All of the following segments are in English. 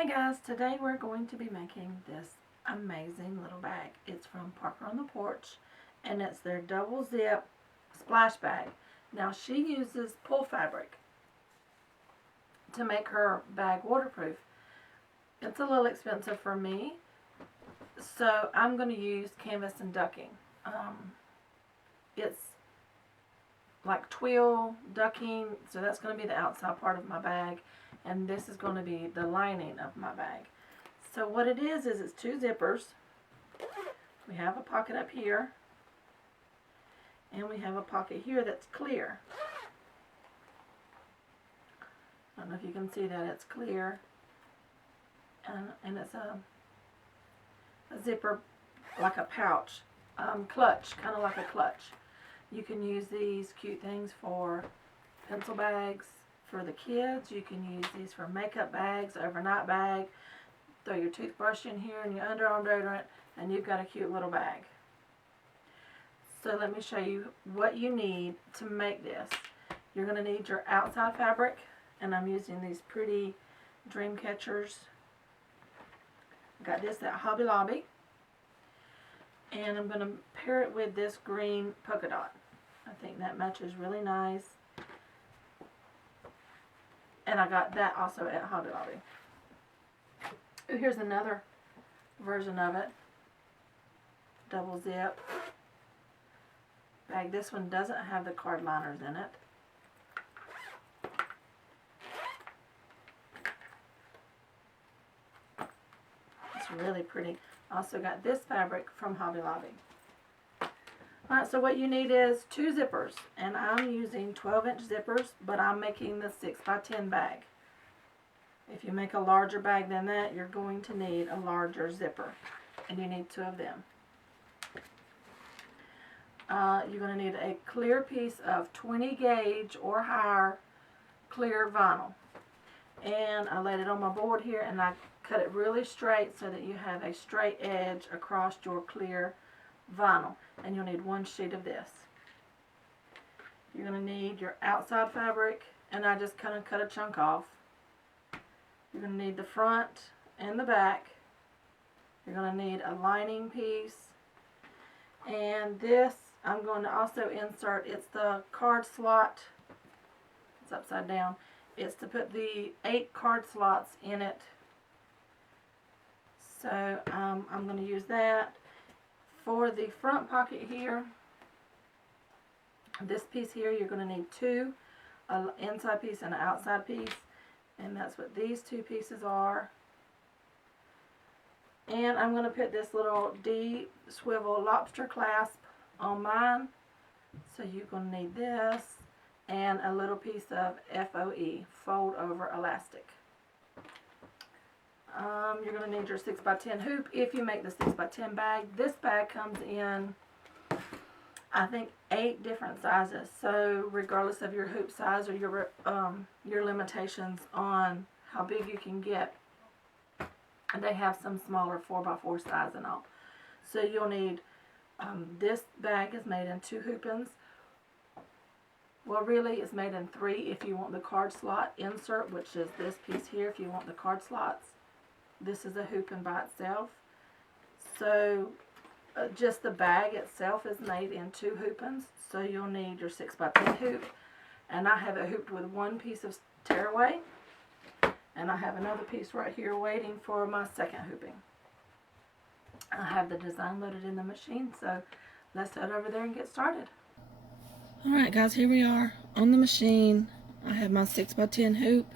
Hey guys, today we're going to be making this amazing little bag. It's from Parker on the Porch, and it's their double zip splash bag. Now she uses pull fabric to make her bag waterproof. It's a little expensive for me, so I'm going to use canvas and ducking. It's like twill ducking, so that's going to be the outside part of my bag, and this is going to be the lining of my bag. So what it is it's two zippers. We have a pocket up here, and we have a pocket here that's clear. I don't know if you can see that it's clear, and it's a zipper like a pouch, clutch, kind of like a clutch. You can use these cute things for pencil bags for the kids. You can use these for makeup bags, overnight bag. Throw your toothbrush in here and your underarm deodorant, and you've got a cute little bag. So let me show you what you need to make this. You're going to need your outside fabric, and I'm using these pretty dream catchers. I got this at Hobby Lobby, and I'm going to pair it with this green polka dot. I think that matches really nice. And I got that also at Hobby Lobby. Ooh, here's another version of it. Double zip bag. This one doesn't have the card liners in it. It's really pretty. Also got this fabric from Hobby Lobby. Alright, so what you need is two zippers, and I'm using 12-inch zippers, but I'm making the 6x10 bag. If you make a larger bag than that, you're going to need a larger zipper, and you need two of them. You're going to need a clear piece of 20 gauge or higher clear vinyl. And I laid it on my board here, and I cut it really straight so that you have a straight edge across your clear vinyl. And you'll need one sheet of this. You're going to need your outside fabric, and I just kind of cut a chunk off. You're going to need the front and the back. You're going to need a lining piece. And this I'm going to also insert, it's the card slot. It's upside down. It's to put the 8 card slots in it. So I'm going to use that. For the front pocket here, this piece here, you're going to need two, an inside piece and an outside piece. And that's what these two pieces are. And I'm going to put this little D swivel lobster clasp on mine. So you're going to need this and a little piece of FOE, fold over elastic. You're going to need your 6x10 hoop if you make the 6x10 bag. This bag comes in, I think, 8 different sizes. So regardless of your hoop size or your limitations on how big you can get, and they have some smaller 4x4 size and all. So you'll need, this bag is made in 2 hoopins. Well, really, it's made in 3 if you want the card slot insert, which is this piece here if you want the card slots. This is a hoopin by itself. So just the bag itself is made in 2 hoopins. So you'll need your 6x10 hoop. And I have it hooped with 1 piece of tearaway. And I have another piece right here waiting for my second hooping. I have the design loaded in the machine, so let's head over there and get started. Alright guys, here we are on the machine. I have my 6x10 hoop,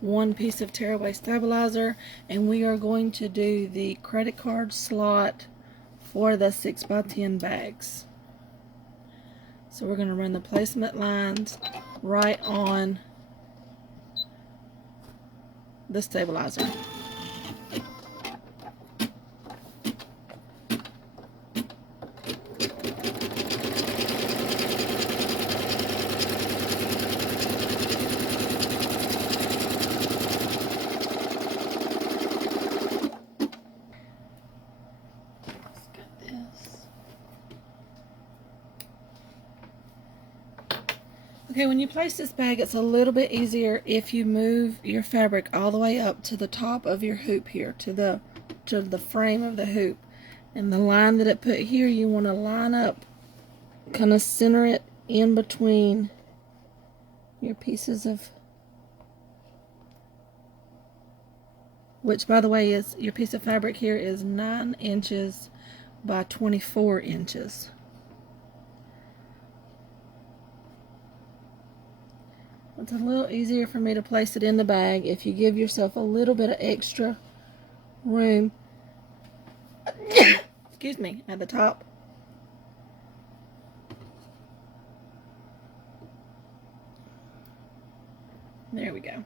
1 piece of tearaway stabilizer, and we are going to do the credit card slot for the 6x10 bags. So we're going to run the placement lines right on the stabilizer. Okay, when you place this bag, it's a little bit easier if you move your fabric all the way up to the top of your hoop here, to the frame of the hoop. And the line that it put here, you want to line up, kind of center it in between your pieces of, which by the way is, your piece of fabric here is 9 inches by 24 inches. It's a little easier for me to place it in the bag if you give yourself a little bit of extra room excuse me, at the top. There we go.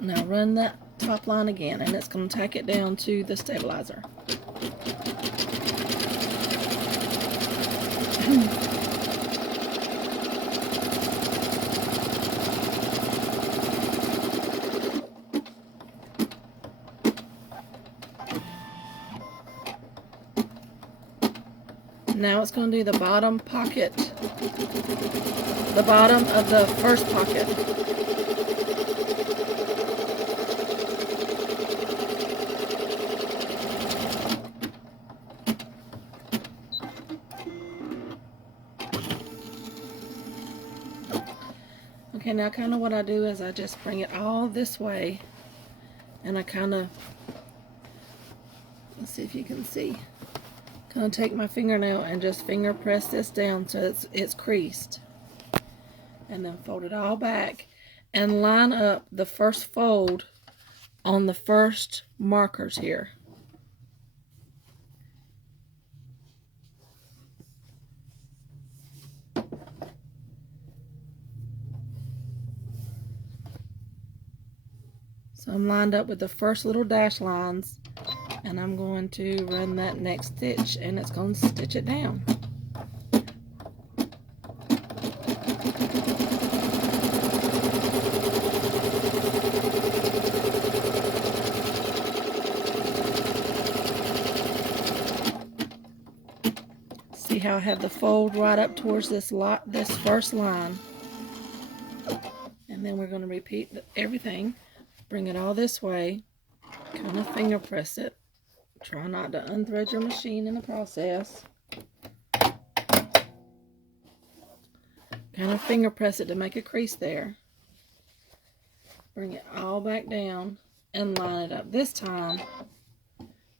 Now run that top line again, and it's going to tack it down to the stabilizer. Now it's going to do the bottom pocket, the bottom of the first pocket. Okay, now kind of what I do is I just bring it all this way, and I kind of, let's see if you can see, kind of take my fingernail and just finger press this down so it's creased, and then fold it all back and line up the first fold on the first markers here. So I'm lined up with the first little dash lines, and I'm going to run that next stitch, and it's going to stitch it down. See how I have the fold right up towards this first line, and then we're going to repeat everything. Bring it all this way, kind of finger press it. Try not to unthread your machine in the process. Kind of finger press it to make a crease there. Bring it all back down and line it up this time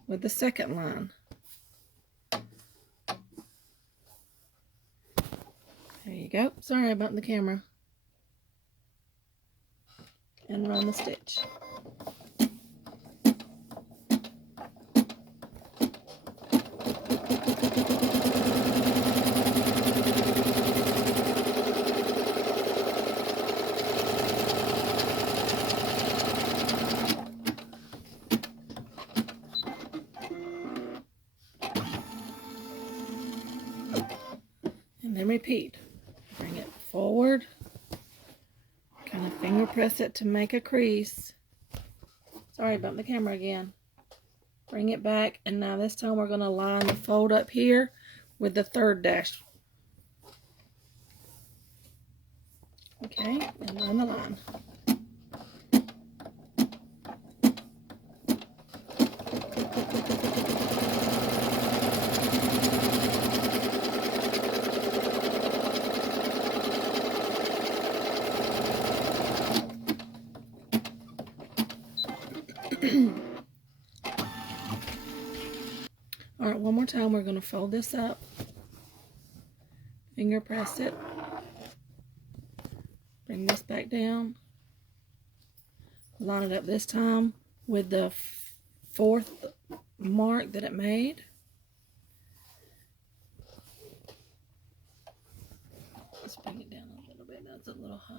with the second line. There you go. Sorry about the camera. And run the stitch. And then repeat. Bring it forward. Kind of finger press it to make a crease. Sorry about the camera again. Bring it back, and now this time we're going to line the fold up here with the third dash. Okay, and run the line. Alright, one more time we're going to fold this up, finger press it, bring this back down, line it up this time with the fourth mark that it made. Let's bring it down a little bit, that's a little high.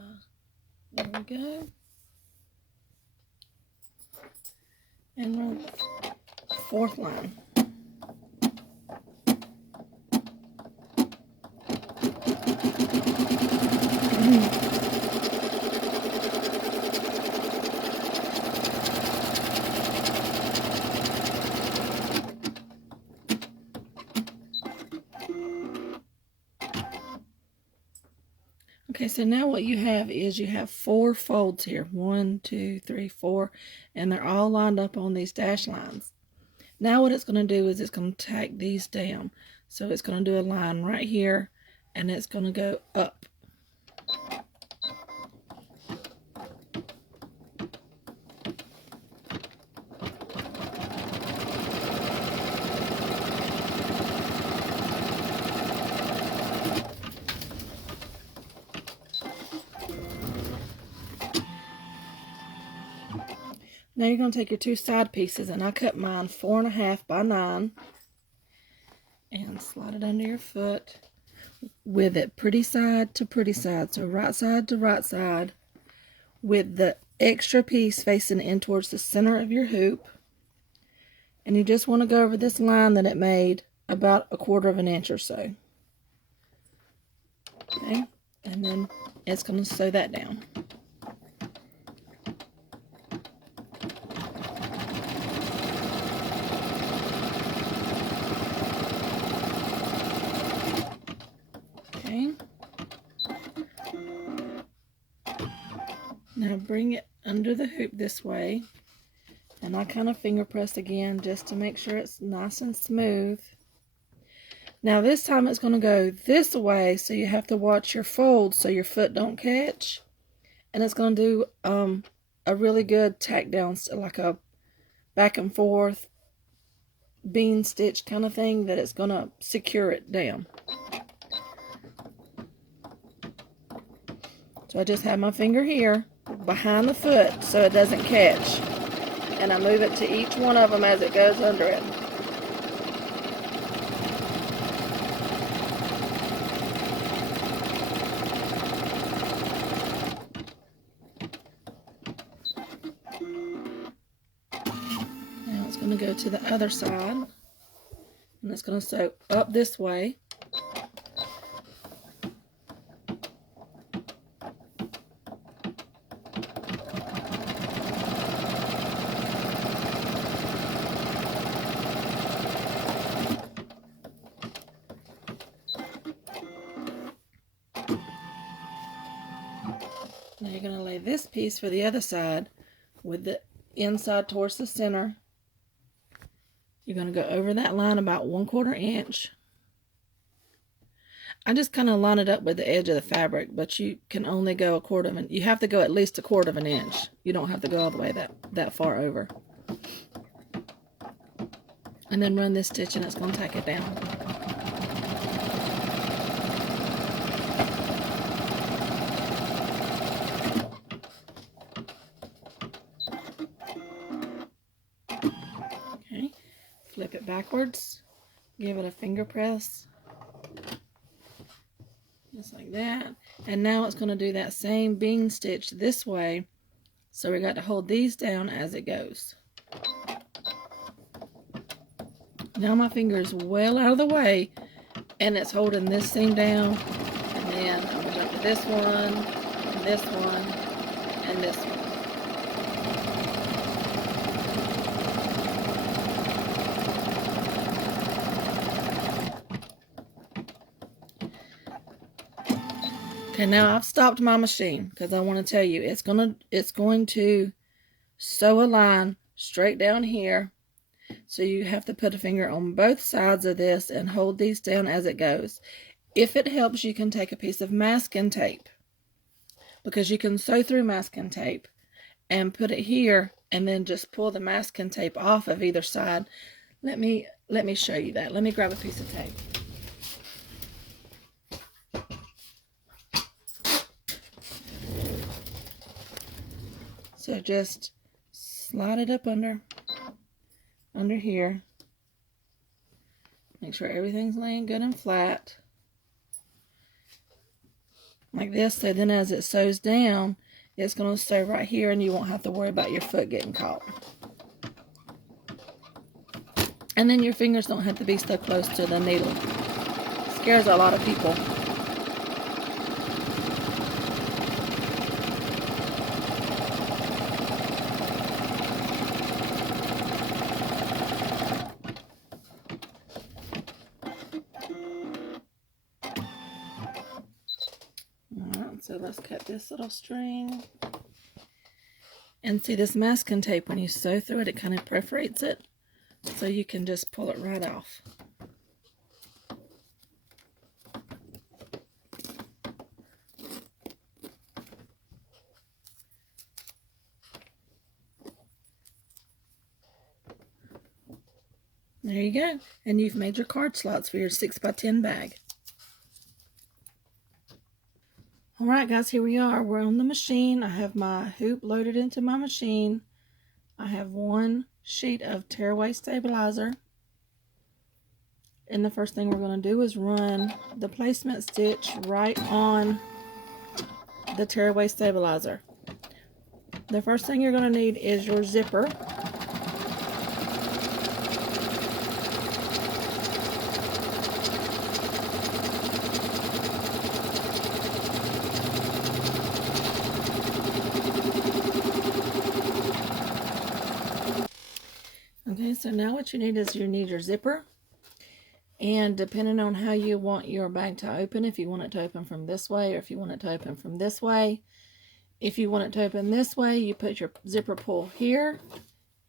There we go. And run the fourth line. Okay, so now what you have is you have 4 folds here. 1, 2, 3, 4, and they're all lined up on these dash lines. Now what it's going to do is it's going to tack these down. So it's going to do a line right here, and it's going to go up. Now you're going to take your 2 side pieces, and I cut mine 4.5 by 9, and slide it under your foot with it pretty side to pretty side, so right side to right side, with the extra piece facing in towards the center of your hoop. And you just want to go over this line that it made about 1/4 inch or so. Okay, and then it's going to sew that down. Okay. Now bring it under the hoop this way, and I kind of finger press again just to make sure it's nice and smooth. Now this time it's going to go this way, so you have to watch your folds so your foot don't catch. And it's going to do a really good tack down, like a back and forth bean stitch kind of thing, that it's going to secure it down. So I just have my finger here behind the foot so it doesn't catch, and I move it to each one of them as it goes under it. Now it's going to go to the other side, and it's going to sew up this way. Now you're going to lay this piece for the other side with the inside towards the center. You're going to go over that line about 1/4 inch. I just kind of line it up with the edge of the fabric, but you can only go 1/4 of an inch. You have to go at least 1/4 inch. You don't have to go all the way that far over. And then run this stitch, and it's going to tack it down. Flip it backwards, give it a finger press, just like that. And now it's going to do that same bean stitch this way, so we got to hold these down as it goes. Now my finger is well out of the way, and it's holding this seam down, and then I'm going to jump to this one, and this one, and this one. Okay, now I've stopped my machine because I want to tell you it's going to sew a line straight down here. So you have to put a finger on both sides of this and hold these down as it goes. If it helps, you can take a piece of masking tape, because you can sew through masking tape and put it here, and then just pull the masking tape off of either side. Let me show you that. Let me grab a piece of tape. So just slide it up under here. Make sure everything's laying good and flat. Like this, so then as it sews down, it's going to sew right here, and you won't have to worry about your foot getting caught. And then your fingers don't have to be so close to the needle. It scares a lot of people. So So let's cut this little string. And see, this masking tape, when you sew through it, it kind of perforates it. So you can just pull it right off. There you go. And you've made your card slots for your 6x10 bag. Alright guys, here we are. We're on the machine. I have my hoop loaded into my machine. I have one sheet of tearaway stabilizer. And the first thing we're going to do is run the placement stitch right on the tearaway stabilizer. The first thing you're going to need is your zipper. Okay, so now what you need is your zipper. And depending on how you want your bag to open, if you want it to open from this way or if you want it to open from this way. If you want it to open this way, you put your zipper pull here.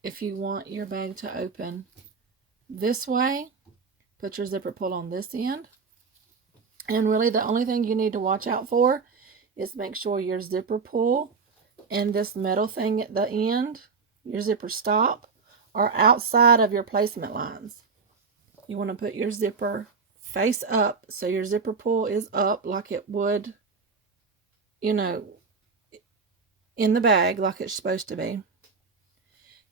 If you want your bag to open this way, put your zipper pull on this end. And really the only thing you need to watch out for is make sure your zipper pull and this metal thing at the end, your zipper stop, are outside of your placement lines. You want to put your zipper face up so your zipper pull is up like it would, you know, in the bag like it's supposed to be.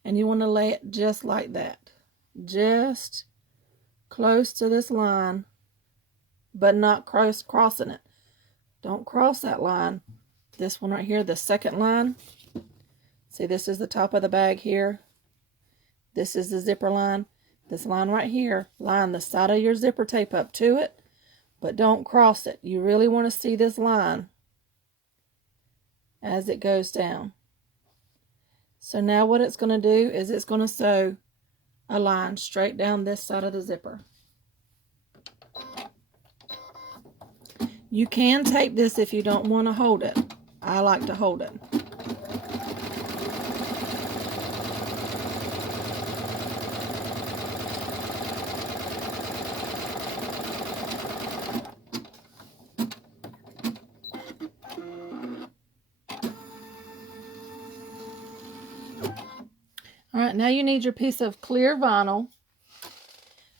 And you want to lay it just like that. Just close to this line, but not crossing it. Don't cross that line. This one right here, the second line. See, this is the top of the bag here. This is the zipper line. This line right here, line the side of your zipper tape up to it, but don't cross it. You really want to see this line as it goes down. So now what it's going to do is it's going to sew a line straight down this side of the zipper. You can tape this if you don't want to hold it. I like to hold it. Alright, now you need your piece of clear vinyl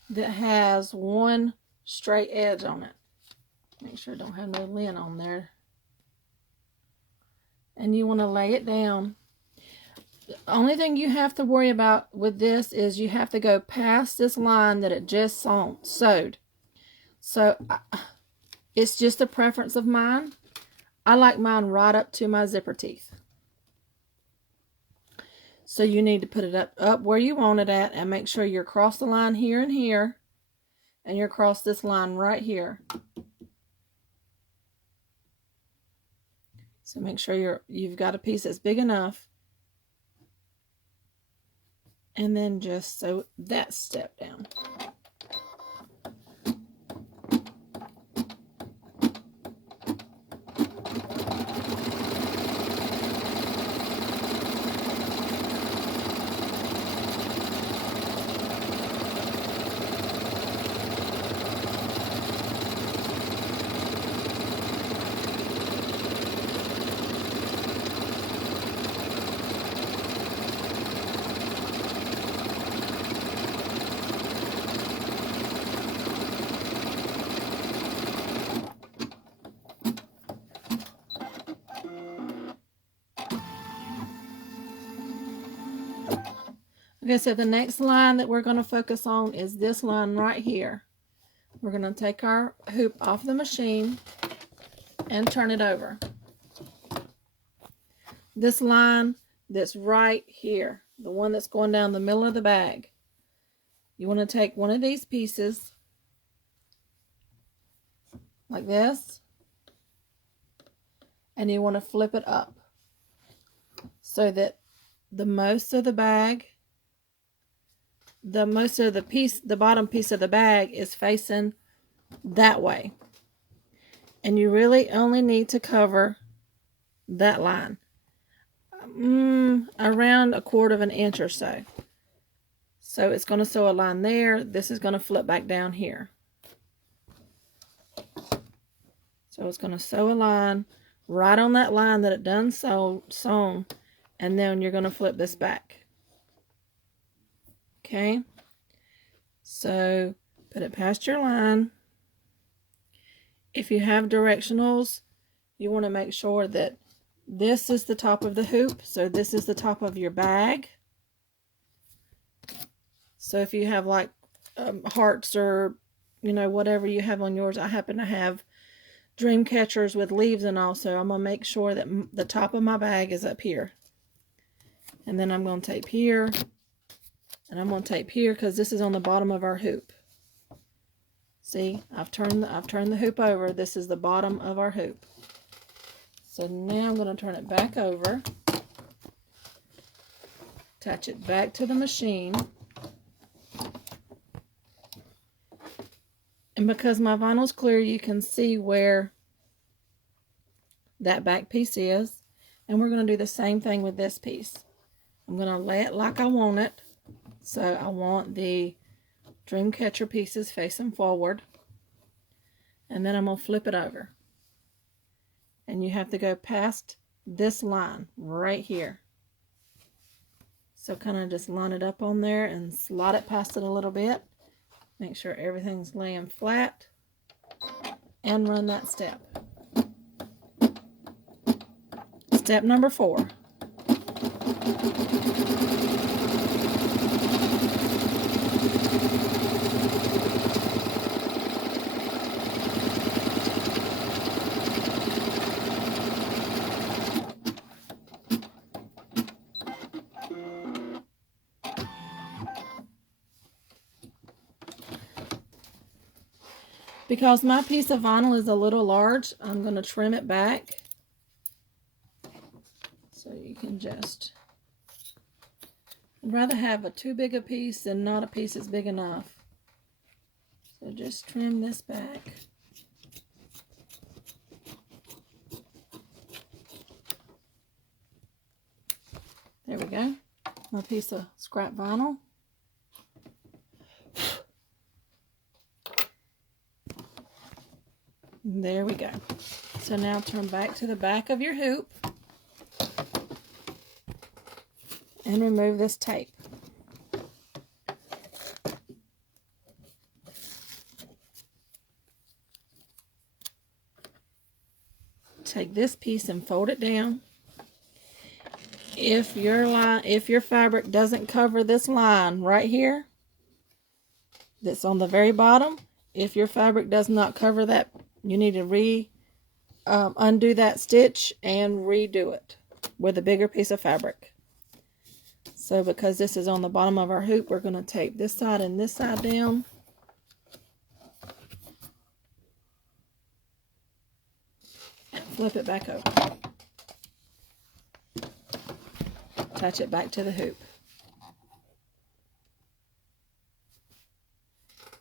that has one straight edge on it. Make sure it don't have no lint on there. And you want to lay it down. The only thing you have to worry about with this is you have to go past this line that it just sewed. So it's just a preference of mine. I like mine right up to my zipper teeth. So you need to put it up where you want it at and make sure you're across the line here and here. And you're across this line right here. So make sure you've got a piece that's big enough. And then just sew that step down. Okay, so the next line that we're going to focus on is this line right here. We're going to take our hoop off the machine and turn it over. This line that's right here, the one that's going down the middle of the bag. You want to take one of these pieces like this, and you want to flip it up so that the most of the bag, the bottom piece of the bag is facing that way. And you really only need to cover that line. Around 1/4 of an inch or so. So it's going to sew a line there. This is going to flip back down here. So it's going to sew a line right on that line that it done sewn, and then you're going to flip this back. Okay, so put it past your line. If you have directionals, you want to make sure that this is the top of the hoop, so this is the top of your bag. So if you have like hearts or, you know, whatever you have on yours, I happen to have dream catchers with leaves and all, so I'm going to make sure that the top of my bag is up here. And then I'm going to tape here, and I'm going to tape here because this is on the bottom of our hoop. See, I've turned the hoop over. This is the bottom of our hoop. So now I'm going to turn it back over, attach it back to the machine. And because my vinyl's clear, you can see where that back piece is. And we're going to do the same thing with this piece. I'm going to lay it like I want it. So I want the dream catcher pieces facing forward. And then I'm going to flip it over. And you have to go past this line right here. So kind of just line it up on there and slide it past it a little bit. Make sure everything's laying flat. And run that step. Step number 4. Because my piece of vinyl is a little large, I'm going to trim it back. So you can just, I'd rather have a too big a piece than not a piece that's big enough. So just trim this back. There we go. My piece of scrap vinyl. There we go. So now turn back to the back of your hoop and remove this tape. Take this piece and fold it down. If your fabric doesn't cover this line right here, that's on the very bottom, if your fabric does not cover that, you need to undo that stitch and redo it with a bigger piece of fabric. So because this is on the bottom of our hoop, we're going to tape this side and this side down. And flip it back over. Attach it back to the hoop.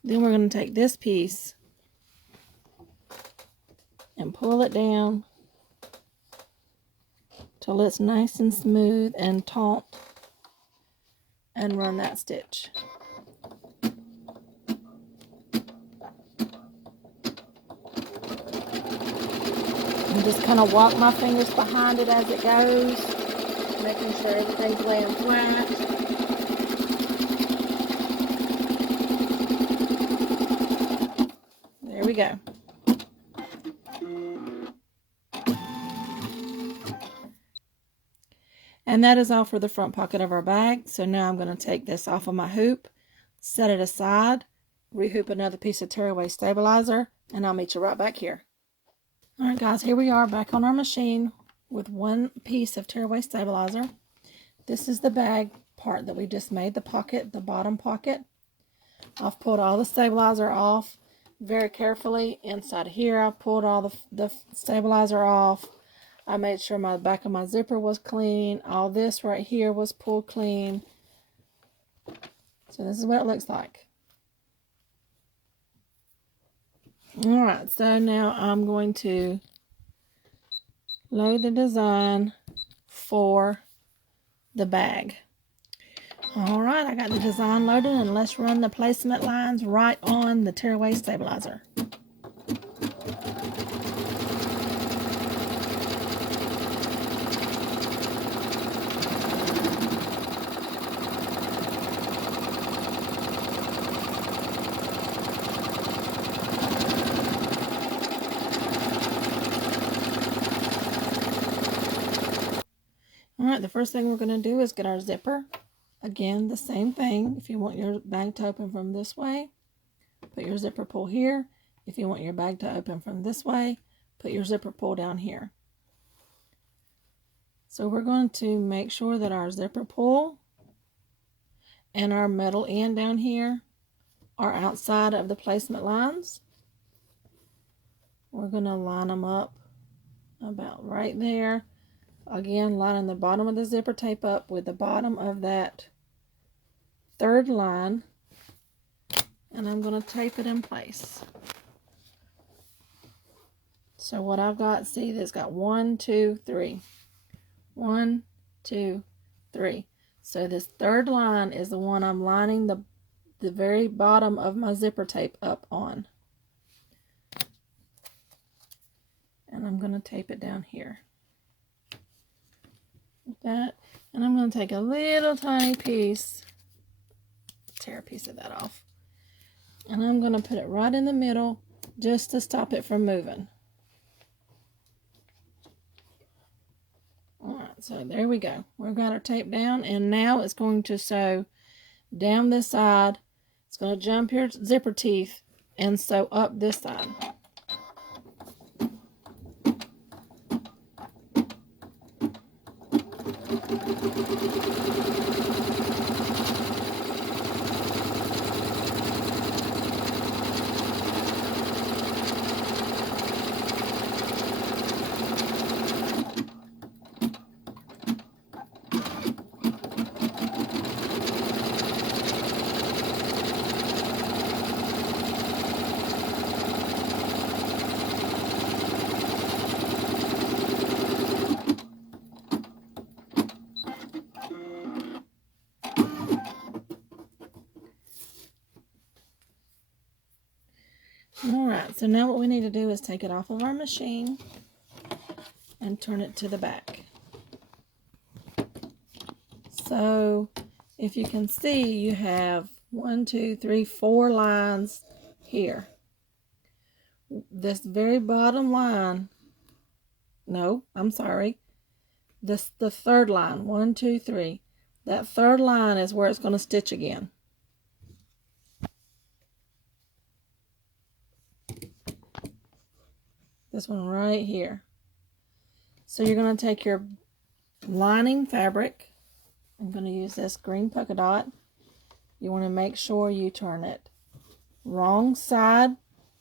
Then we're going to take this piece and pull it down till it's nice and smooth and taut, and run that stitch. And just kind of walk my fingers behind it as it goes, making sure everything's laying flat. There we go. And that is all for the front pocket of our bag. So now I'm going to take this off of my hoop, set it aside, rehoop another piece of tearaway stabilizer, and I'll meet you right back here. Alright guys, here we are back on our machine with one piece of tearaway stabilizer. This is the bag part that we just made, the pocket, the bottom pocket. I've pulled all the stabilizer off very carefully. Inside here, I pulled all the stabilizer off. I made sure my back of my zipper was clean. All this right here was pulled clean. So this is what it looks like. Alright, so now I'm going to load the design for the bag. All right, I got the design loaded, and let's run the placement lines right on the tearaway stabilizer. All right, the first thing we're going to do is get our zipper. Again, the same thing. If you want your bag to open from this way, put your zipper pull here. If you want your bag to open from this way, put your zipper pull down here. So we're going to make sure that our zipper pull and our metal end down here are outside of the placement lines. We're going to line them up about right there. Again, lining the bottom of the zipper tape up with the bottom of that third line, and I'm going to tape it in place. So what I've got, see, that's got 1, 2, 3. 1, 2, 3. So this third line is the one I'm lining the very bottom of my zipper tape up on. And I'm going to tape it down here. Like that. And I'm going to take a little tiny piece, tear a piece of that off. And I'm going to put it right in the middle just to stop it from moving. Alright, so there we go. We've got our tape down, and now it's going to sew down this side. It's going to jump your zipper teeth and sew up this side. Alright, so now what we need to do is take it off of our machine and turn it to the back. So if you can see, you have 1, 2, 3, 4 lines here. This very bottom line, no, I'm sorry, the third line, 1, 2, 3. That third line is where it's going to stitch again. This one right here. So you're going to take your lining fabric. I'm going to use this green polka dot. You want to make sure you turn it wrong side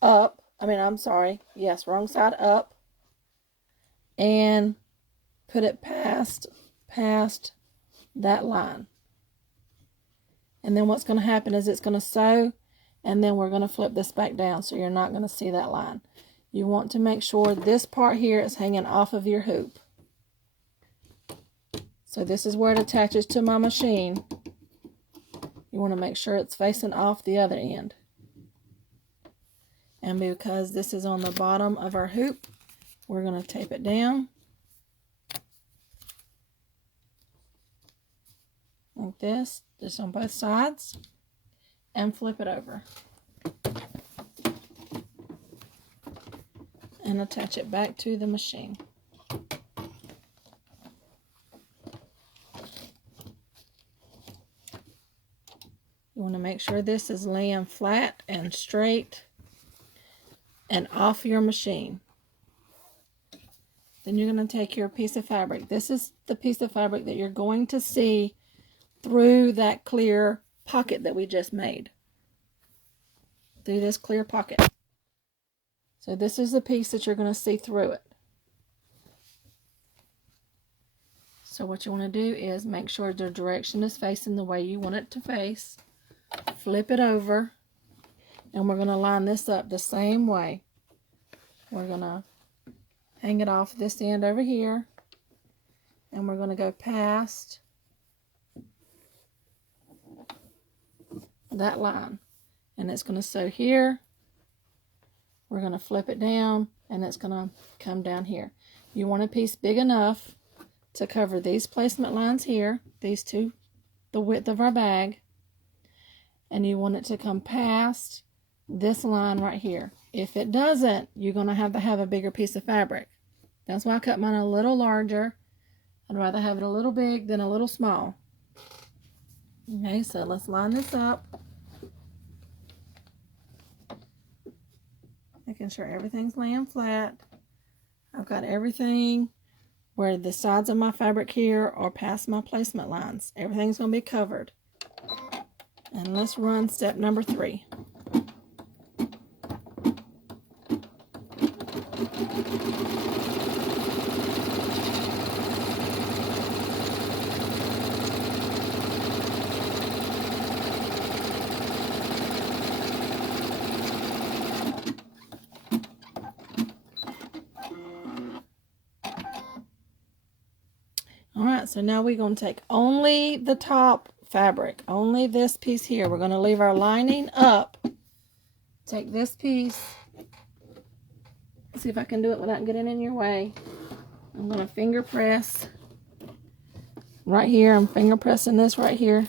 up. Wrong side up. And put it past that line. And then what's going to happen is it's going to sew, and then we're going to flip this back down so you're not going to see that line. You want to make sure this part here is hanging off of your hoop. So this is where it attaches to my machine. You want to make sure it's facing off the other end. And because this is on the bottom of our hoop, we're going to tape it down. Like this, just on both sides. And flip it over. And attach it back to the machine. You want to make sure this is laying flat and straight and off your machine. Then you're going to take your piece of fabric. This is the piece of fabric that you're going to see through that clear pocket that we just made. Through this clear pocket. So this is the piece that you're going to see through it. So what you want to do is make sure the direction is facing the way you want it to face. Flip it over. And we're going to line this up the same way. We're going to hang it off this end over here, and we're going to go past that line, and it's going to sew here. We're going to flip it down, and it's going to come down here. You want a piece big enough to cover these placement lines here, these two, the width of our bag, and you want it to come past this line right here. If it doesn't, you're going to have a bigger piece of fabric. That's why I cut mine a little larger. I'd rather have it a little big than a little small. Okay, so let's line this up. Making sure everything's laying flat. I've got everything where the sides of my fabric here are past my placement lines. Everything's going to be covered. And let's run step number 3. Alright, so now we're going to take only the top fabric, only this piece here. We're going to leave our lining up. Take this piece. See if I can do it without getting in your way. I'm going to finger press right here. I'm finger pressing this right here,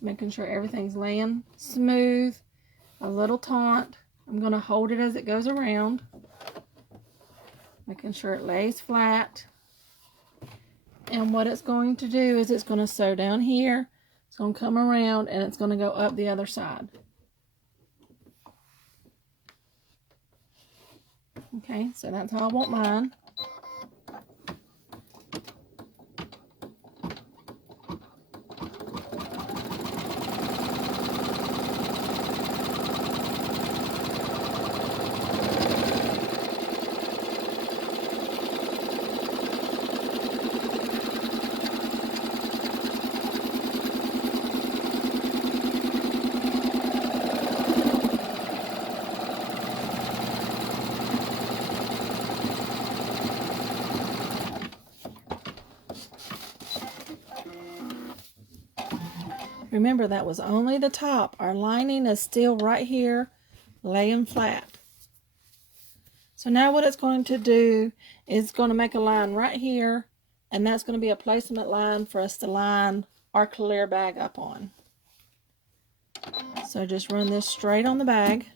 making sure everything's laying smooth, a little taut. I'm going to hold it as it goes around, making sure it lays flat. And what it's going to do is it's going to sew down here, it's going to come around, and it's going to go up the other side. Okay, so that's how I want mine. Remember, that was only the top. Our lining is still right here, laying flat. So now what it's going to do is going to make a line right here, and that's going to be a placement line for us to line our clear bag up on. So just run this straight on the bag.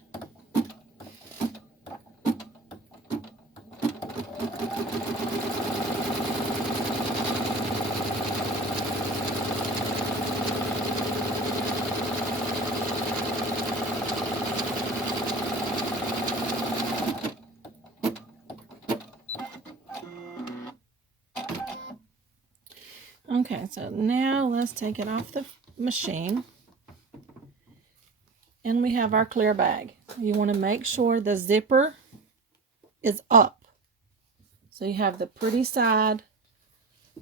Okay, so now let's take it off the machine. And we have our clear bag. You want to make sure the zipper is up. So you have the pretty side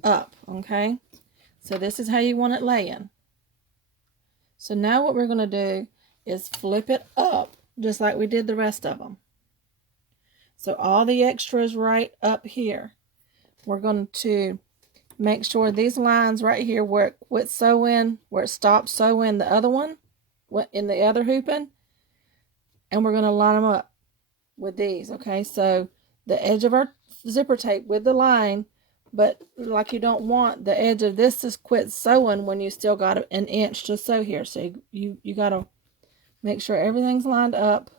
up, okay? So this is how you want it laying. So now what we're going to do is flip it up, just like we did the rest of them. So all the extras right up here. We're going to make sure these lines right here where it quits sewing, where it stops sewing the other one, in the other hooping, and we're going to line them up with these. Okay, so the edge of our zipper tape with the line, but like you don't want the edge of this to quit sewing when you still got an inch to sew here. So you got to make sure everything's lined up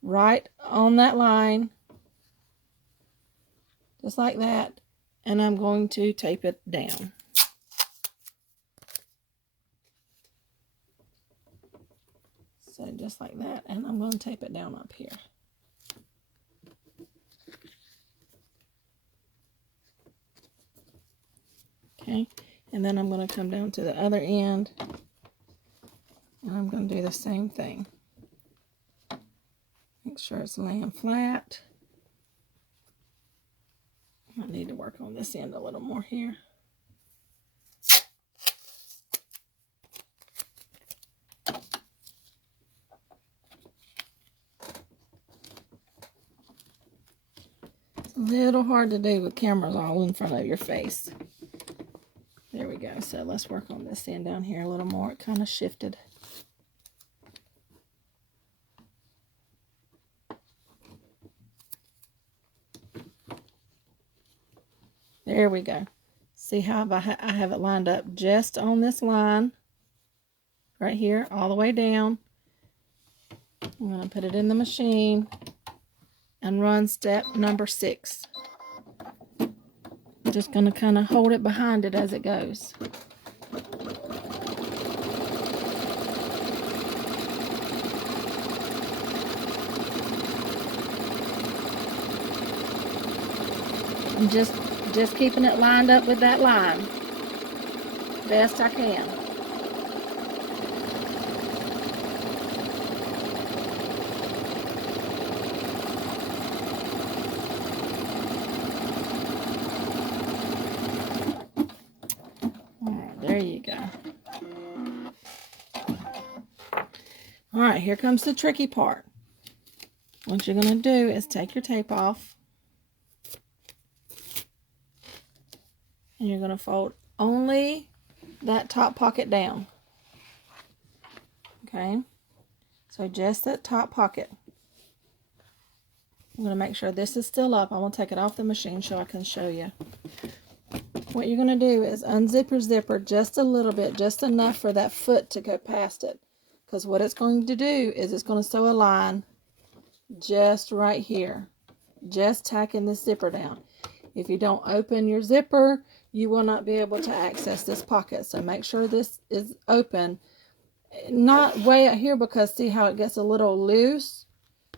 right on that line, just like that. And I'm going to tape it down. So just like that, and I'm going to tape it down up here. Okay, and then I'm going to come down to the other end, and I'm going to do the same thing. Make sure it's laying flat. I need to work on this end a little more here. Little hard to do with cameras all in front of your face. There we go. So let's work on this end down here a little more. It kind of shifted. There we go. See how I have it lined up just on this line right here all the way down. I'm going to put it in the machine and run step number 6. I'm just going to kind of hold it behind it as it goes. I'm just keeping it lined up with that line best I can. Alright, there you go. Alright, here comes the tricky part. What you're going to do is take your tape off. And you're going to fold only that top pocket down. Okay? So just that top pocket. I'm going to make sure this is still up. I'm going to take it off the machine so I can show you. What you're going to do is unzip your zipper just a little bit, just enough for that foot to go past it. Because what it's going to do is it's going to sew a line just right here. Just tacking the zipper down. If you don't open your zipper, you will not be able to access this pocket. So make sure this is open. Not way out here because see how it gets a little loose.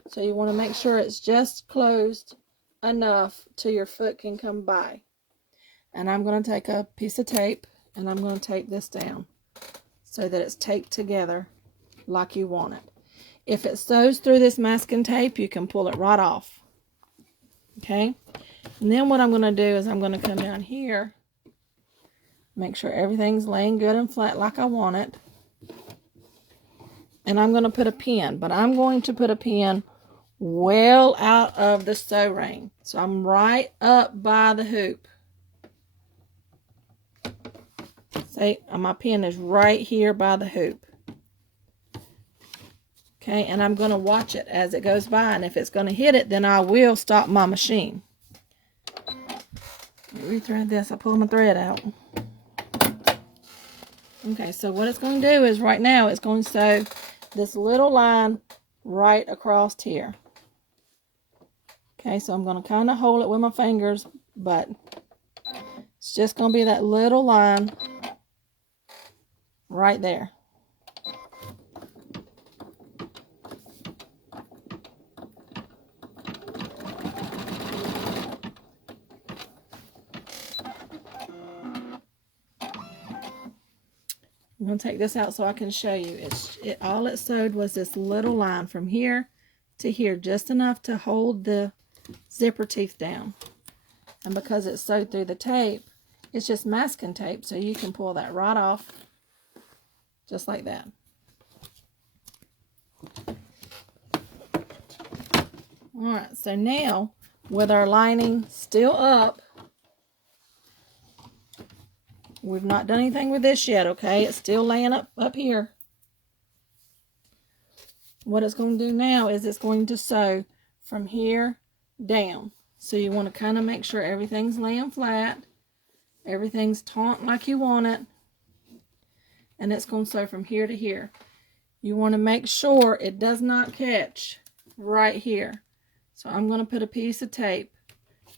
So you want to make sure it's just closed enough till your foot can come by. And I'm going to take a piece of tape and I'm going to tape this down so that it's taped together like you want it. If it sews through this masking tape, you can pull it right off. Okay? And then what I'm going to do is I'm going to come down here, make sure everything's laying good and flat like I want it. And I'm going to put a pin, but I'm going to put a pin well out of the sew ring. So I'm right up by the hoop. See, my pin is right here by the hoop. Okay, and I'm going to watch it as it goes by, and if it's going to hit it, then I will stop my machine. Rethread this. I pull my thread out. Okay, so what it's going to do is right now it's going to sew this little line right across here. Okay, so I'm going to kind of hold it with my fingers, but it's just going to be that little line right there. I'm going to take this out so I can show you. All it sewed was this little line from here to here, just enough to hold the zipper teeth down. And because it's sewed through the tape, it's just masking tape, so you can pull that right off, just like that. Alright, so now, with our lining still up, we've not done anything with this yet, okay? It's still laying up here. What it's going to do now is it's going to sew from here down. So you want to kind of make sure everything's laying flat. Everything's taut like you want it. And it's going to sew from here to here. You want to make sure it does not catch right here. So I'm going to put a piece of tape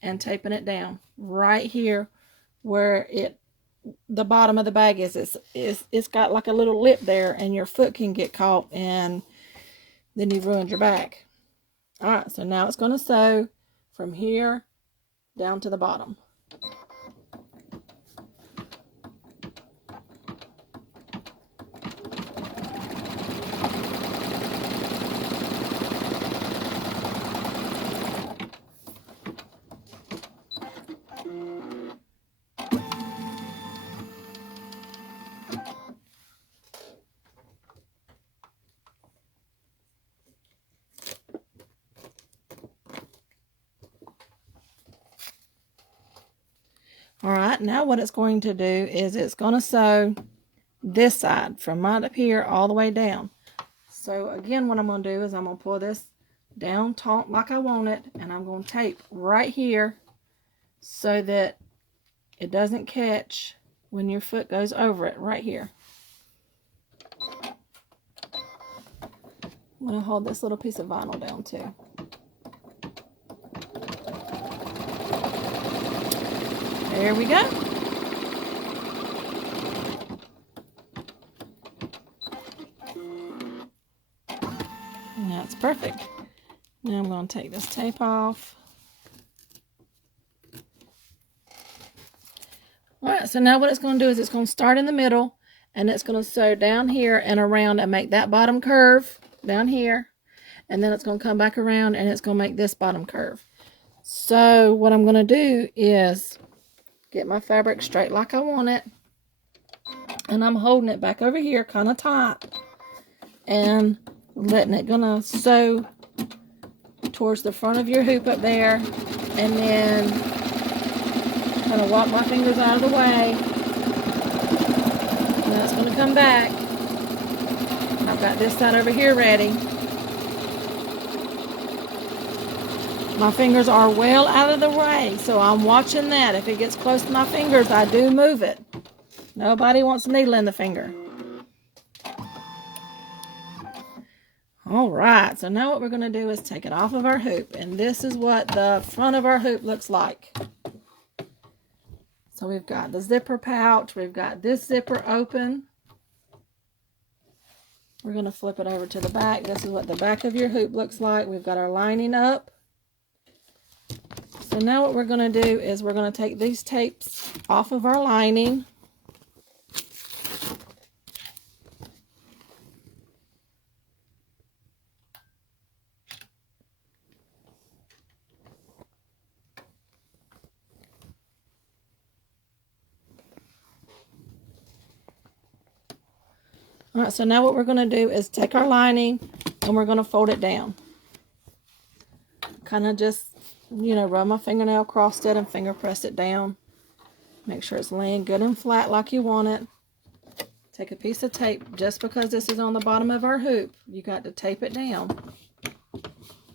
and taping it down right here where the bottom of the bag is. It's got like a little lip there, and your foot can get caught and then you've ruined your bag. Alright, so now it's going to sew from here down to the bottom. All right, now what it's going to do is it's going to sew this side from right up here all the way down. So again, what I'm going to do is I'm going to pull this down taut like I want it, and I'm going to tape right here so that it doesn't catch when your foot goes over it, right here. I'm going to hold this little piece of vinyl down too. There we go. And that's perfect. Now I'm going to take this tape off. Alright, so now what it's going to do is it's going to start in the middle, and it's going to sew down here and around and make that bottom curve down here. And then it's going to come back around and it's going to make this bottom curve. So what I'm going to do is get my fabric straight like I want it. And I'm holding it back over here kind of tight. And letting it gonna sew towards the front of your hoop up there. And then kind of walk my fingers out of the way. Now it's going to come back. I've got this side over here ready. My fingers are well out of the way, so I'm watching that. If it gets close to my fingers, I do move it. Nobody wants a needle in the finger. All right, so now what we're going to do is take it off of our hoop, and this is what the front of our hoop looks like. So we've got the zipper pouch, we've got this zipper open. We're going to flip it over to the back. This is what the back of your hoop looks like. We've got our lining up. So now what we're going to do is we're going to take these tapes off of our lining. All right, so now what we're going to do is take our lining and we're going to fold it down. Kind of just, you know, rub my fingernail across it and finger press it down. Make sure it's laying good and flat like you want it. Take a piece of tape. Just because this is on the bottom of our hoop, you got to tape it down.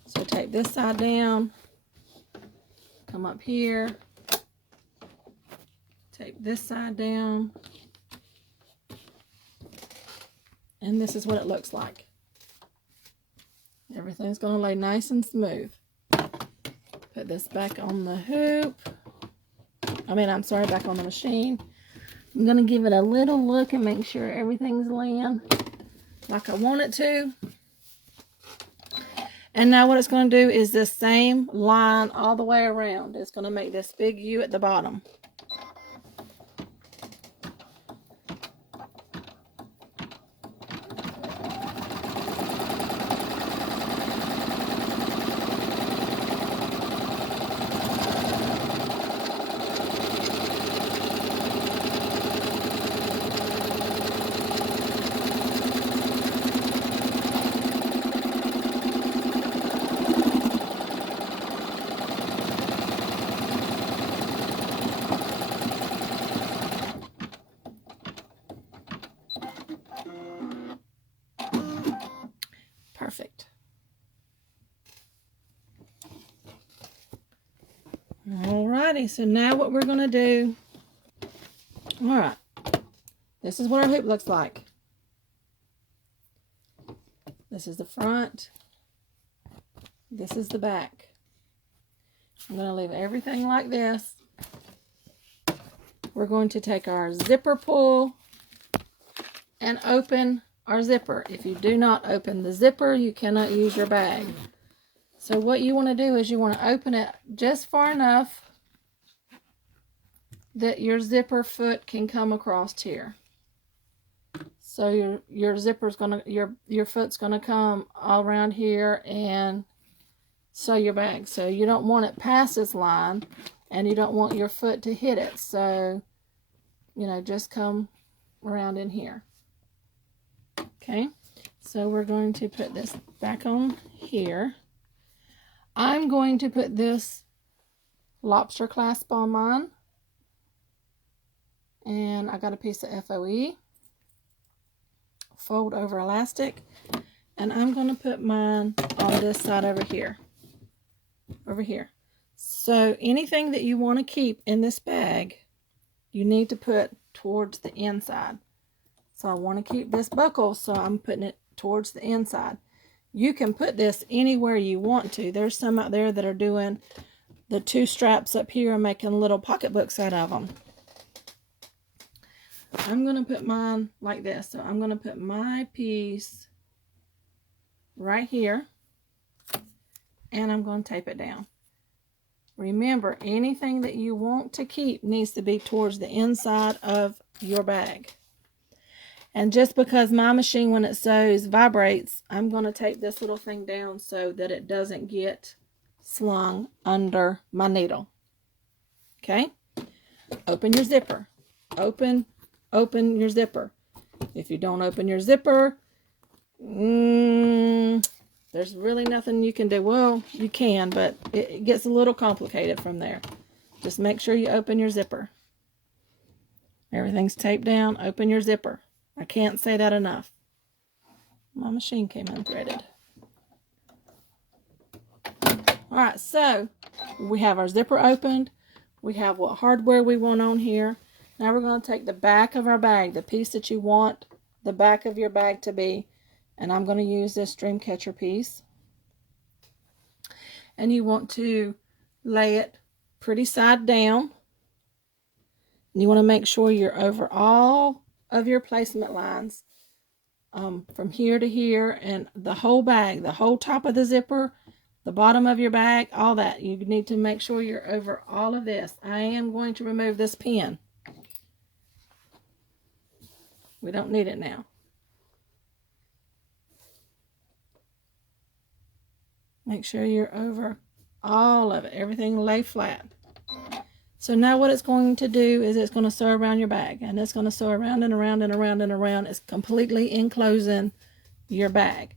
So tape this side down. Come up here. Tape this side down. And this is what it looks like. Everything's going to lay nice and smooth. Put this back on the hoop. Back on the machine. I'm going to give it a little look and make sure everything's laying like I want it to. And now what it's going to do is this same line all the way around. It's going to make this big U at the bottom. Perfect. Alrighty, so now what we're going to do, alright, this is what our hoop looks like. This is the front. This is the back. I'm going to leave everything like this. We're going to take our zipper pull and open our zipper. If you do not open the zipper, you cannot use your bag. So what you want to do is you want to open it just far enough that your zipper foot can come across here. So your zipper's gonna, your foot's gonna come all around here and sew your bag. So you don't want it past this line, and you don't want your foot to hit it. So, you know, just come around in here. Okay, so we're going to put this back on here. I'm going to put this lobster clasp on mine. And I got a piece of FOE, fold over elastic, and I'm going to put mine on this side over here. So anything that you want to keep in this bag, you need to put towards the inside. So I want to keep this buckle, so I'm putting it towards the inside. You can put this anywhere you want to. There's some out there that are doing the 2 straps up here and making little pocketbooks out of them. I'm going to put mine like this. So I'm going to put my piece right here, and I'm going to tape it down. Remember, anything that you want to keep needs to be towards the inside of your bag. And just because my machine, when it sews, vibrates, I'm going to tape this little thing down so that it doesn't get slung under my needle. Okay? Open your zipper. Open your zipper. If you don't open your zipper, there's really nothing you can do. Well, you can, but it gets a little complicated from there. Just make sure you open your zipper. Everything's taped down. Open your zipper. I can't say that enough. My machine came unthreaded. Alright, so we have our zipper opened. We have what hardware we want on here. Now we're going to take the back of our bag, the piece that you want the back of your bag to be, and I'm going to use this dream catcher piece. And you want to lay it pretty side down. And you want to make sure you're over all of your placement lines, from here to here, and the whole bag, the whole top of the zipper, the bottom of your bag, all that. You need to make sure you're over all of this. I am going to remove this pin. We don't need it now. Make sure you're over all of it. Everything lay flat. So now what it's going to do is it's going to sew around your bag. And it's going to sew around and around and around and around. It's completely enclosing your bag.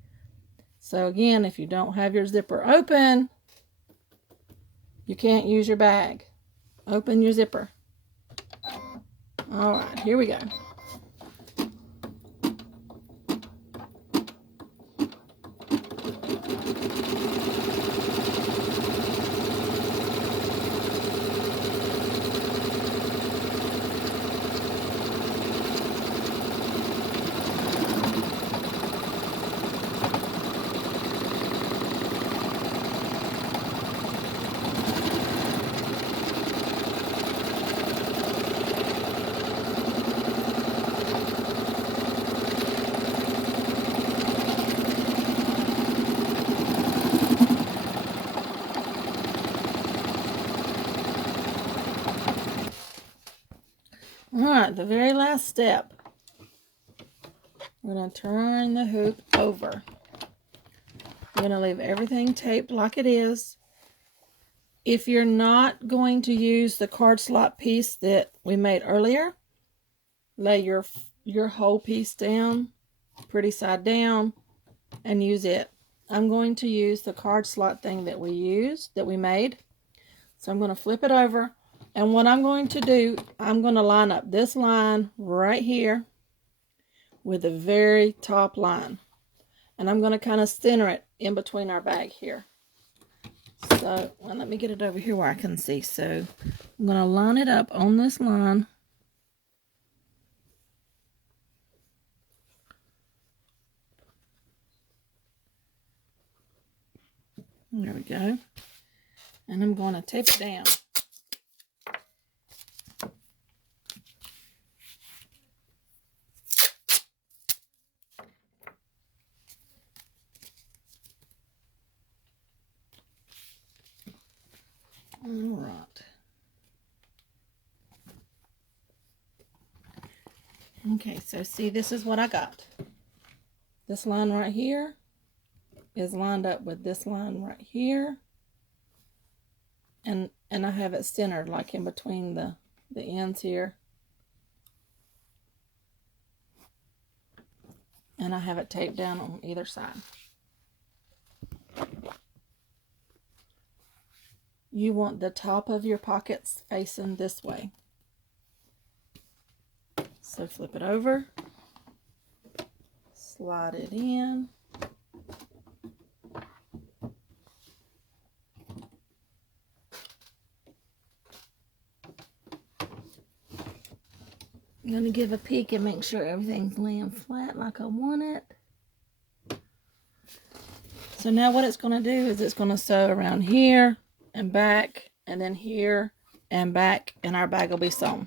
So again, if you don't have your zipper open, you can't use your bag. Open your zipper. All right, here we go. Alright, the very last step. We're going to turn the hoop over. We're going to leave everything taped like it is. If you're not going to use the card slot piece that we made earlier, lay your whole piece down, pretty side down, and use it. I'm going to use the card slot thing that we made. So I'm going to flip it over. And what I'm going to do, I'm going to line up this line right here with the very top line. And I'm going to kind of center it in between our bag here. So, well, let me get it over here where I can see. So, I'm going to line it up on this line. There we go. And I'm going to tape it down. All right. Okay, so see, this is what I got. This line right here is lined up with this line right here. And I have it centered like in between the ends here. And I have it taped down on either side. You want the top of your pockets facing this way. So flip it over, slide it in. I'm going to give a peek and make sure everything's laying flat like I want it. So now what it's going to do is it's going to sew around here and back, and then here and back, and our bag will be sewn.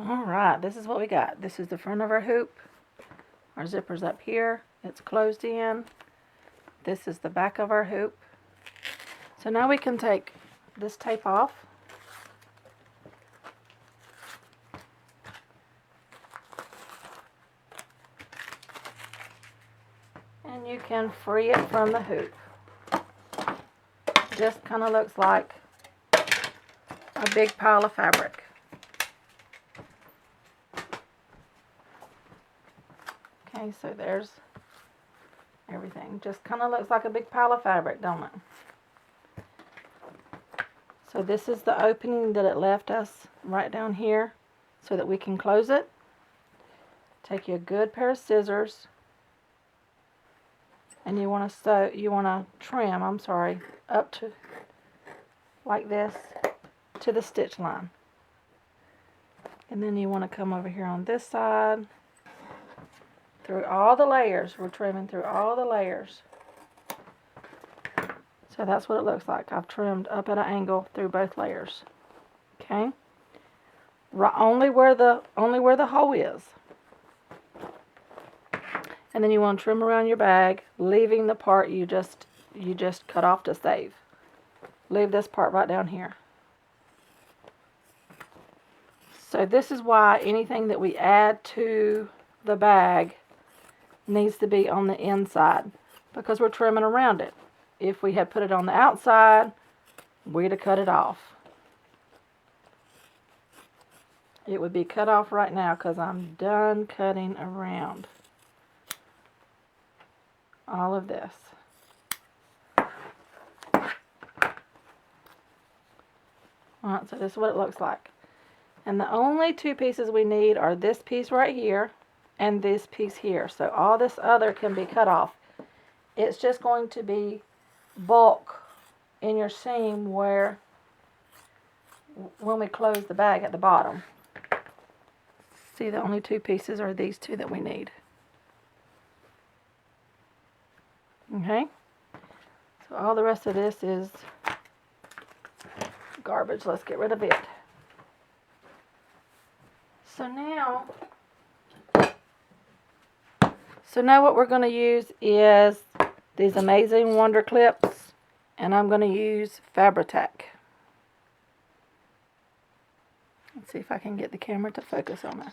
Alright, this is what we got. This is the front of our hoop. Our zipper's up here. It's closed in. This is the back of our hoop. So now we can take this tape off. And you can free it from the hoop. Just kind of looks like a big pile of fabric. Okay, so there's everything. Just kind of looks like a big pile of fabric, don't it? So this is the opening that it left us right down here so that we can close it. Take you a good pair of scissors, and you want to trim, up to like this to the stitch line. And then you want to come over here on this side through all the layers. We're trimming through all the layers. So that's what it looks like. I've trimmed up at an angle through both layers. Okay? Only where the hole is. And then you want to trim around your bag, leaving the part you just cut off to save. Leave this part right down here. So this is why anything that we add to the bag needs to be on the inside, because we're trimming around it. If we had put it on the outside, we'd have cut it off. It would be cut off right now because I'm done cutting around all of this. Alright, so this is what it looks like. And the only two pieces we need are this piece right here and this piece here. So all this other can be cut off. It's just going to be bulk in your seam when we close the bag at the bottom. See, the only two pieces are these two that we need. Okay? So all the rest of this is garbage. Let's get rid of it. So now what we're going to use is these amazing Wonder Clips, and I'm going to use Fabri-Tac. Let's see if I can get the camera to focus on it.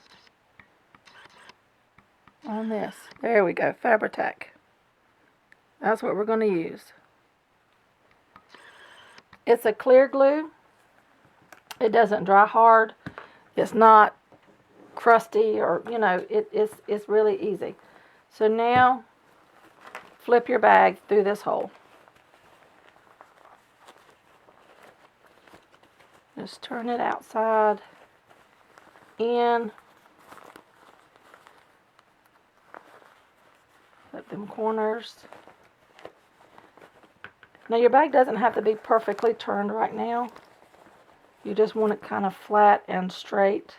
On this. There we go, Fabri-Tac. That's what we're going to use. It's a clear glue. It doesn't dry hard. It's not crusty, or it's really easy. So now flip your bag through this hole. Just turn it outside in. Flip them corners. Now your bag doesn't have to be perfectly turned right now. You just want it kind of flat and straight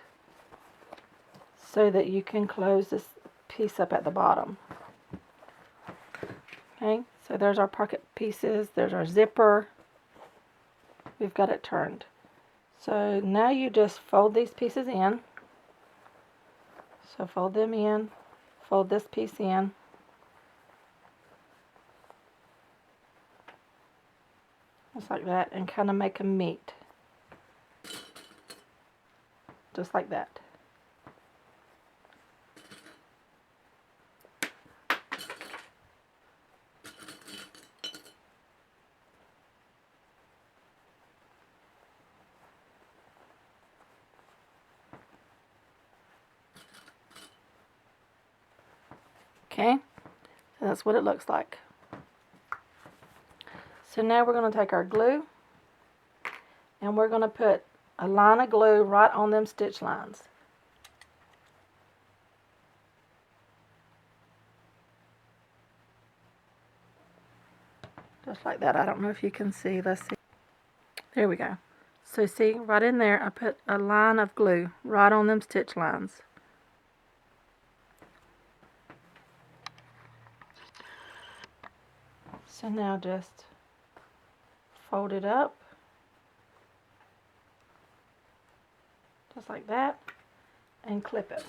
so that you can close this piece up at the bottom. Okay, so there's our pocket pieces, there's our zipper. We've got it turned. So now you just fold these pieces in. So fold them in, fold this piece in. Just like that, and kind of make them meet. Just like that. Okay, so that's what it looks like. So now we're going to take our glue and we're going to put a line of glue right on them stitch lines. Just like that. I don't know if you can see. Let's see. There we go. So see, right in there, I put a line of glue right on them stitch lines. So now just fold it up, just like that, and clip it.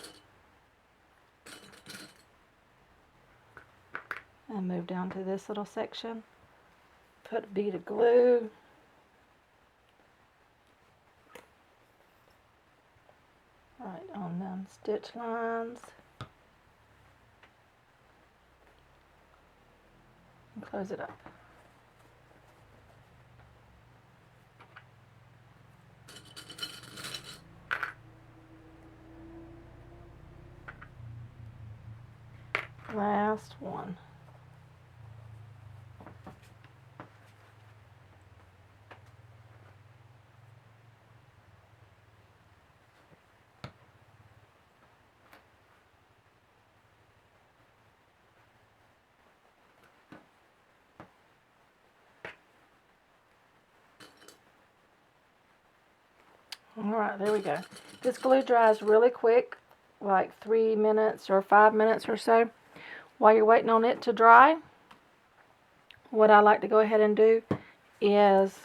And move down to this little section. Put a bead of glue. Right on them stitch lines. And close it up. Last one. Alright, there we go. This glue dries really quick, like 3 minutes or 5 minutes or so. While you're waiting on it to dry, what I like to go ahead and do is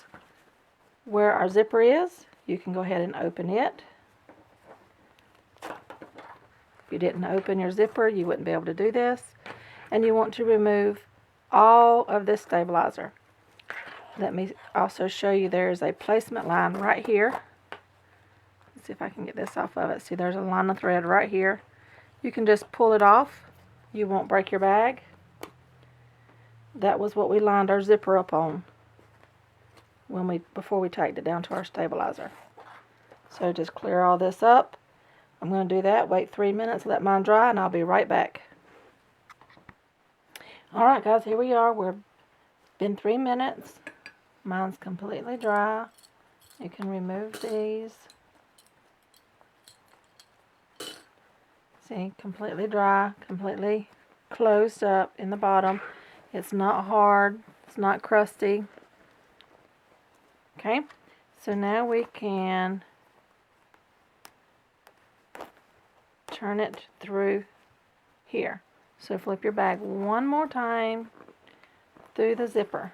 where our zipper is, you can go ahead and open it. If you didn't open your zipper, you wouldn't be able to do this. And you want to remove all of this stabilizer. Let me also show you there's a placement line right here. Let's see if I can get this off of it. See, there's a line of thread right here. You can just pull it off. You won't break your bag. That was what we lined our zipper up on before we tacked it down to our stabilizer. So just clear all this up. I'm going to do that, wait 3 minutes, let mine dry, and I'll be right back. Alright guys, here we are. We've been 3 minutes. Mine's completely dry. You can remove these. See, completely dry, completely closed up in the bottom. It's not hard, it's not crusty. Okay, so now we can turn it through here. So flip your bag one more time through the zipper.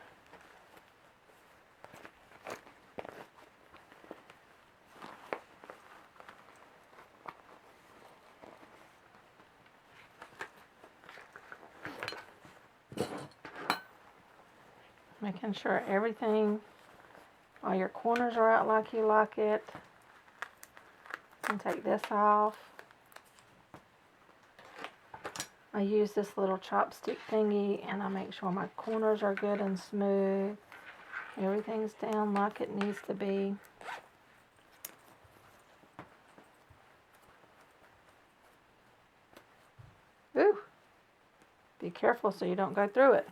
Making sure everything, all your corners are out like you like it. And take this off. I use this little chopstick thingy and I make sure my corners are good and smooth. Everything's down like it needs to be. Ooh! Be careful so you don't go through it.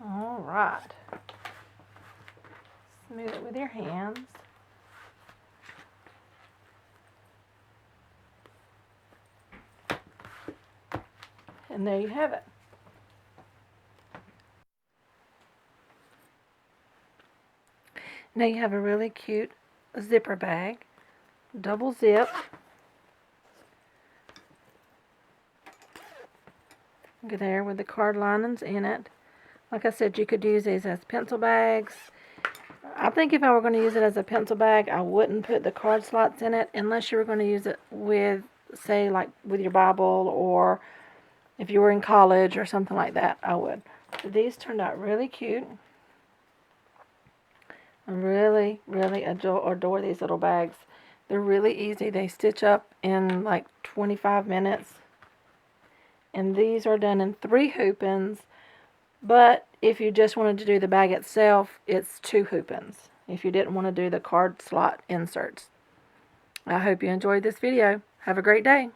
Alright. Smooth it with your hands. And there you have it. Now you have a really cute zipper bag. Double zip. Look there with the card linings in it. Like I said, you could use these as pencil bags. I think if I were going to use it as a pencil bag, I wouldn't put the card slots in it unless you were going to use it with, say, like with your Bible, or if you were in college or something like that, I would. So these turned out really cute. I really, really adore these little bags. They're really easy. They stitch up in like 25 minutes. And these are done in 3 hoop-ins. But if you just wanted to do the bag itself, it's 2 hoop-ins. if you didn't want to do the card slot inserts. I hope you enjoyed this video. Have a great day.